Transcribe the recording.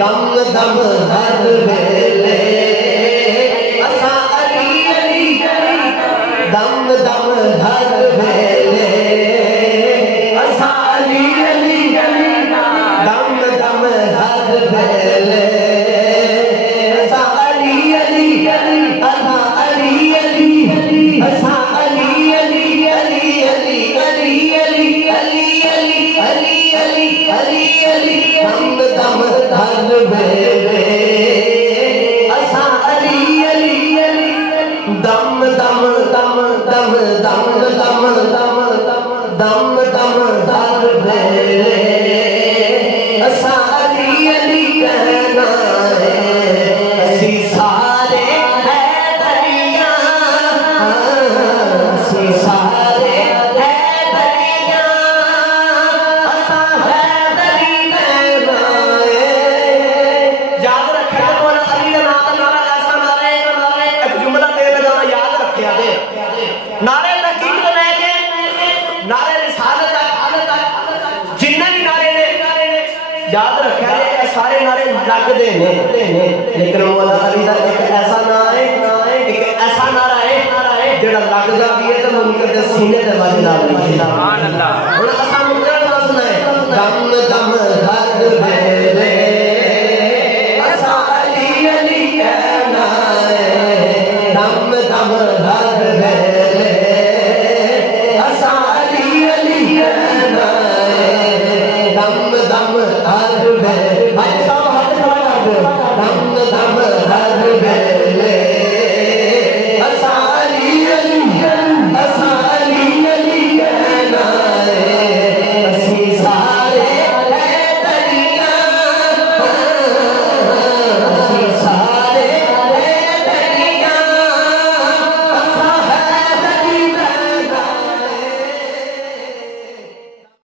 دم دم ہر ویلے اسا علی علی دم دم ہر ویلے اسا علی علی دم دم ہر ویلے اسا علی علی اسا علی علی اسا علی علی علی علی علی علی علی علی علی علی علی دم دم ہر ویلے اسا علی علی دم دم دم دم دم دم دم دم دم ہر ویلے اسا علی علی کہنا ہے اسی سارے حیدریاں اسی سارے حیدریاں اسا حیدری کہنا ہے یاد رکھے مولا علی کا نام نعرہ ایسا نعرہ ہے ایک جملہ دے لگانا یاد رکھے آگے نعرہ تحقیق تو لے کے نعرہ رسالت جنہیں بھی نعرے نے یاد رکھے آگے سارے نعرے لگ دے لیکن مولا علی کا ایک ایسا نعرہ ہے ایک ایسا نعرہ ہے جڑا لگ جا بھی ہے تو منکر دے سینے دے واجدہ بھی ہے سبحان اللہ اور اسا منکر نہ سنائے